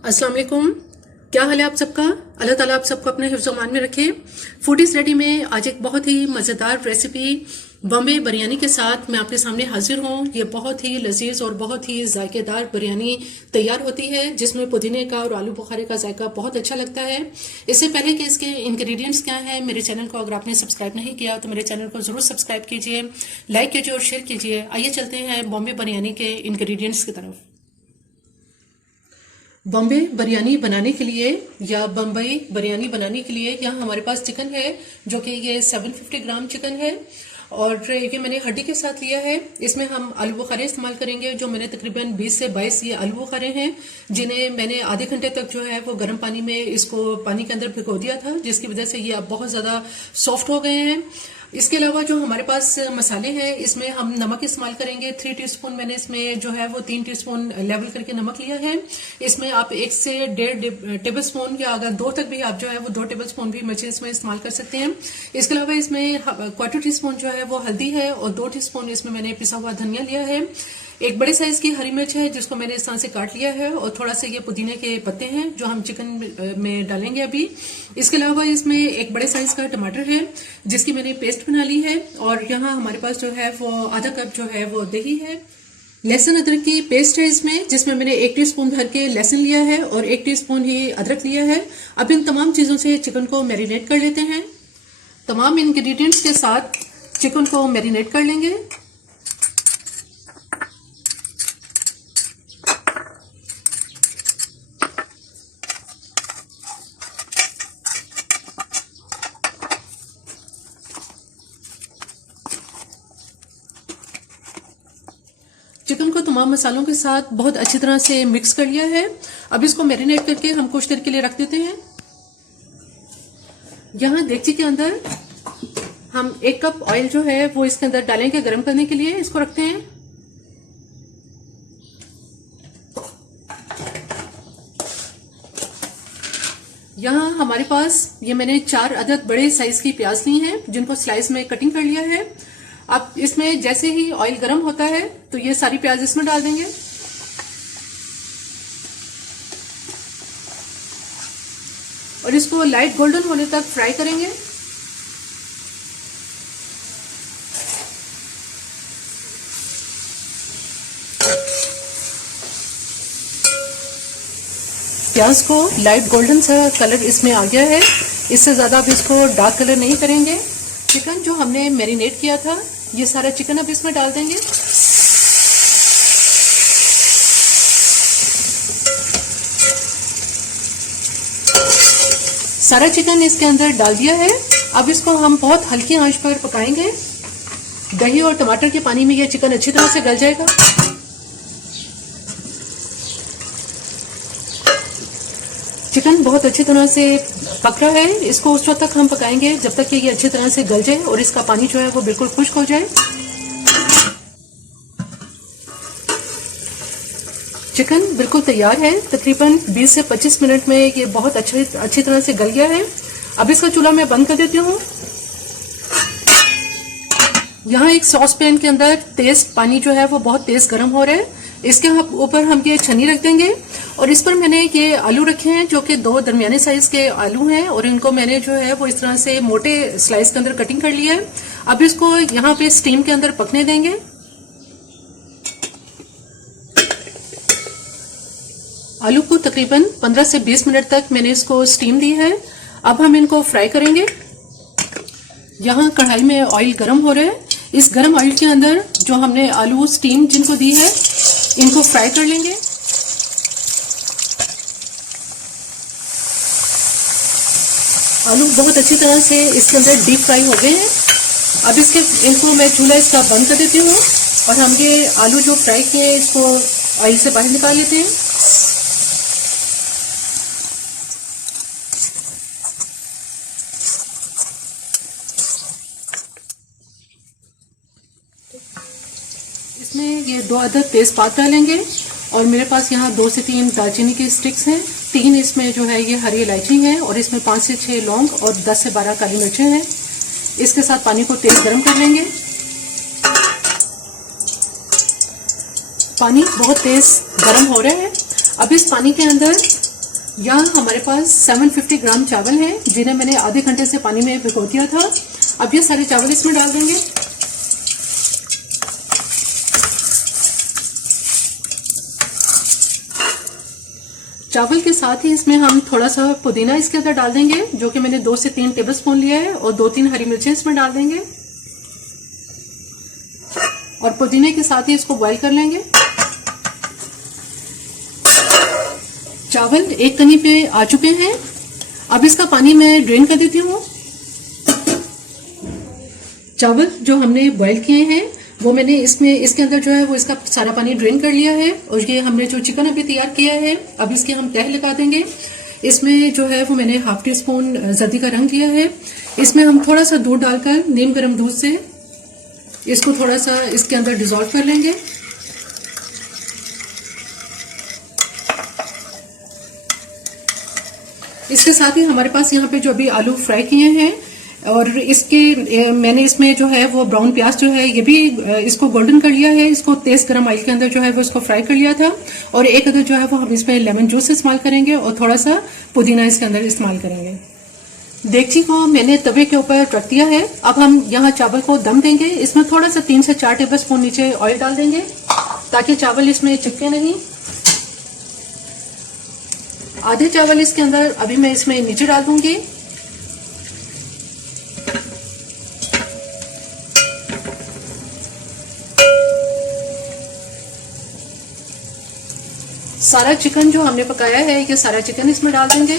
अस्सलाम वालेकुम। क्या हाल है आप सबका? अल्लाह ताला आप सबको अपने हिफ्ज़-ओ-मान में रखे। फूडीज रेडी में आज एक बहुत ही मज़ेदार रेसिपी बॉम्बे बिरयानी के साथ मैं आपके सामने हाजिर हूँ। ये बहुत ही लजीज और बहुत ही जायकेदार बिरयानी तैयार होती है जिसमें पुदीने का और आलू बुखारे का जायका बहुत अच्छा लगता है। इससे पहले कि इसके इंग्रेडिएंट्स क्या है, मेरे चैनल को अगर आपने सब्सक्राइब नहीं किया तो मेरे चैनल को ज़रूर सब्सक्राइब कीजिए, लाइक कीजिए और शेयर कीजिए। आइए चलते हैं बॉम्बे बिरयानी के इंग्रेडिएंट्स की तरफ। बॉम्बे बिरयानी बनाने के लिए या बम्बई बिरयानी बनाने के लिए यहाँ हमारे पास चिकन है जो कि ये 750 ग्राम चिकन है और ये मैंने हड्डी के साथ लिया है। इसमें हम आलू बुखारे इस्तेमाल करेंगे जो मैंने तकरीबन 20 से 22 ये आलू बुखारे हैं जिन्हें मैंने आधे घंटे तक जो है वो गर्म पानी में इसको पानी के अंदर भिगो दिया था, जिसकी वजह से ये अब बहुत ज़्यादा सॉफ्ट हो गए हैं। इसके अलावा जो हमारे पास मसाले हैं इसमें हम नमक इस्तेमाल करेंगे। 3 टीस्पून मैंने इसमें जो है वो 3 टीस्पून लेवल करके नमक लिया है। इसमें आप 1 से 1.5 टेबल स्पून या अगर 2 तक भी आप जो है वो 2 टेबल स्पून भी मिर्ची इसमें इस्तेमाल कर सकते हैं। इसके अलावा इसमें 1/4 टीस्पून जो है वो हल्दी है और 2 टीस्पून इसमें मैंने पिसा हुआ धनिया लिया है। एक बड़े साइज की हरी मिर्च है जिसको मैंने इस तरह से काट लिया है और थोड़ा सा ये पुदीने के पत्ते हैं जो हम चिकन में डालेंगे अभी। इसके अलावा इसमें एक बड़े साइज का टमाटर है जिसकी मैंने पेस्ट बना ली है और यहाँ हमारे पास जो है वो आधा कप जो है वो दही है। लहसुन अदरक की पेस्ट है इसमें जिसमें मैंने 1 टीस्पून भर के लहसुन लिया है और 1 टीस्पून ही अदरक लिया है। अब इन तमाम चीजों से चिकन को मैरिनेट कर लेते हैं। तमाम इंग्रेडिएंट्स के साथ चिकन को मैरिनेट कर लेंगे। चिकन को तमाम मसालों के साथ बहुत अच्छी तरह से मिक्स कर लिया है। अब इसको मैरिनेट करके हम कुछ देर के लिए रख देते हैं। यहाँ देगची के अंदर हम 1 कप ऑयल जो है वो इसके अंदर डालेंगे गर्म करने के लिए। इसको रखते हैं। यहाँ हमारे पास ये मैंने 4 अदद बड़े साइज की प्याज ली हैं जिनको स्लाइस में कटिंग कर लिया है। अब इसमें जैसे ही ऑयल गर्म होता है तो ये सारी प्याज इसमें डाल देंगे और इसको लाइट गोल्डन होने तक फ्राई करेंगे। प्याज को लाइट गोल्डन सा कलर इसमें आ गया है। इससे ज्यादा अब इसको डार्क कलर नहीं करेंगे। चिकन जो हमने मैरिनेट किया था ये सारा चिकन अब इसमें डाल देंगे। सारा चिकन इसके अंदर डाल दिया है। अब इसको हम बहुत हल्की आंच पर पकाएंगे। दही और टमाटर के पानी में ये चिकन अच्छी तरह से गल जाएगा। चिकन बहुत अच्छी तरह से पक रहा है। इसको उस वक्त तक हम पकाएंगे जब तक कि ये अच्छी तरह से गल जाए और इसका पानी जो है वो बिल्कुल खुश्क हो जाए। चिकन बिल्कुल तैयार है। तकरीबन 20 से 25 मिनट में ये बहुत अच्छी तरह से गल गया है। अब इसका चूल्हा मैं बंद कर देती हूँ। यहाँ एक सॉस पैन के अंदर तेज पानी जो है वो बहुत तेज गर्म हो रहा है। इसके ऊपर हम ये छन्नी रख देंगे और इस पर मैंने ये आलू रखे हैं जो कि 2 दरमियाने साइज के आलू हैं और इनको मैंने जो है वो इस तरह से मोटे स्लाइस के अंदर कटिंग कर लिया है। अब इसको यहाँ पे स्टीम के अंदर पकने देंगे। आलू को तकरीबन 15 से 20 मिनट तक मैंने इसको स्टीम दी है। अब हम इनको फ्राई करेंगे। यहाँ कढ़ाई में ऑयल गर्म हो रहा है। इस गर्म ऑयल के अंदर जो हमने आलू स्टीम जिनको दी है इनको फ्राई कर लेंगे। आलू बहुत अच्छी तरह से इसके अंदर डीप फ्राई हो गए हैं। अब इनको मैं चूल्हा इसका बंद कर देती हूँ और हम ये आलू जो फ्राई किए हैं इसको ऑयल से बाहर निकाल लेते हैं। इसमें ये 2 अदद तेजपात डालेंगे और मेरे पास यहाँ 2 से 3 दालचीनी की स्टिक्स हैं। 3 इसमें जो है ये हरी इलायची है और इसमें 5 से 6 लौंग और 10 से 12 काली मिर्चें हैं। इसके साथ पानी को तेज गर्म कर लेंगे। पानी बहुत तेज गर्म हो रहा है। अब इस पानी के अंदर यहाँ हमारे पास 750 ग्राम चावल है जिन्हें मैंने आधे घंटे से पानी में भिगो दिया था। अब ये सारे चावल इसमें डाल देंगे। चावल के साथ ही इसमें हम थोड़ा सा पुदीना इसके अंदर डाल देंगे, जो कि मैंने 2 से 3 टेबलस्पून लिया है, और 2-3 हरी मिर्चें इसमें डाल देंगे और पुदीने के साथ ही इसको बॉईल कर लेंगे। चावल एक कनी पे आ चुके हैं। अब इसका पानी मैं ड्रेन कर देती हूँ। चावल जो हमने बॉईल किए हैं वो मैंने इसके अंदर जो है वो इसका सारा पानी ड्रेन कर लिया है, और ये हमने जो चिकन अभी तैयार किया है अब इसकी हम तह लगा देंगे। इसमें जो है वो मैंने ½ टीस्पून जर्दी का रंग लिया है। इसमें हम थोड़ा सा दूध डालकर नीम गर्म दूध से इसको थोड़ा सा इसके अंदर डिसॉल्व कर लेंगे। इसके साथ ही हमारे पास यहाँ पे जो अभी आलू फ्राई किए हैं, और मैंने इसमें जो है वो ब्राउन प्याज जो है ये भी इसको गोल्डन कर लिया है। इसको तेज गरम ऑयल के अंदर जो है वो इसको फ्राई कर लिया था, और एक अदर जो है वो हम इसमें लेमन जूस इस्तेमाल करेंगे और थोड़ा सा पुदीना इसके अंदर इस्तेमाल करेंगे। देगची को मैंने तवे के ऊपर रख दिया है। अब हम यहाँ चावल को दम देंगे। इसमें थोड़ा सा 3 से 4 टेबलस्पून नीचे ऑयल डाल देंगे ताकि चावल इसमें चिपके नहीं। आधे चावल इसके अंदर अभी मैं इसमें नीचे डाल दूंगी। सारा चिकन जो हमने पकाया है ये सारा चिकन इसमें डाल देंगे।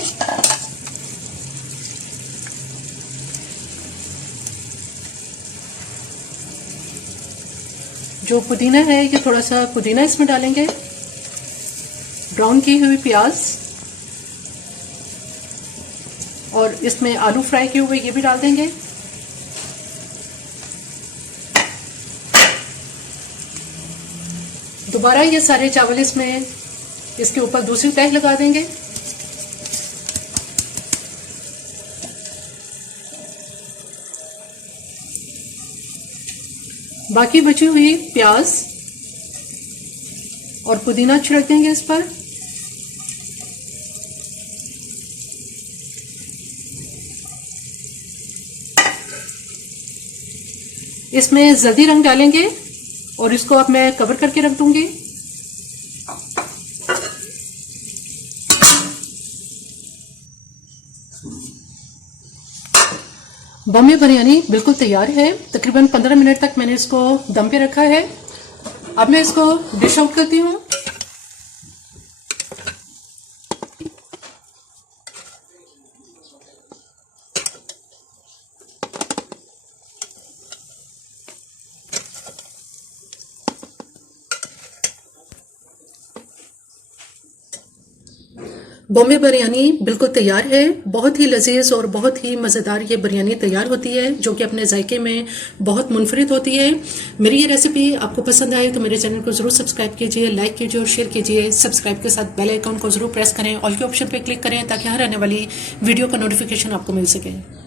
जो पुदीना है ये थोड़ा सा पुदीना इसमें डालेंगे। ब्राउन की हुई प्याज, और इसमें आलू फ्राई किए हुए ये भी डाल देंगे। दोबारा ये सारे चावल इसमें इसके ऊपर दूसरी तह लगा देंगे। बाकी बची हुई प्याज और पुदीना छिड़क देंगे इस पर। इसमें जल्दी रंग डालेंगे और इसको अब मैं कवर करके रख दूंगी। बम्बई बिरयानी बिल्कुल तैयार है। तकरीबन 15 मिनट तक मैंने इसको दम पे रखा है। अब मैं इसको डिश आउट करती हूँ। बॉम्बे बिरयानी बिल्कुल तैयार है। बहुत ही लजीज और बहुत ही मज़ेदार ये बिरयानी तैयार होती है, जो कि अपने जायके में बहुत मुनफरिद होती है। मेरी ये रेसिपी आपको पसंद आए तो मेरे चैनल को ज़रूर सब्सक्राइब कीजिए, लाइक कीजिए और शेयर कीजिए। सब्सक्राइब के साथ बेल आइकन को ज़रूर प्रेस करें, ऑल के ऑप्शन पर क्लिक करें ताकि हर आने वाली वीडियो का नोटिफिकेशन आपको मिल सके।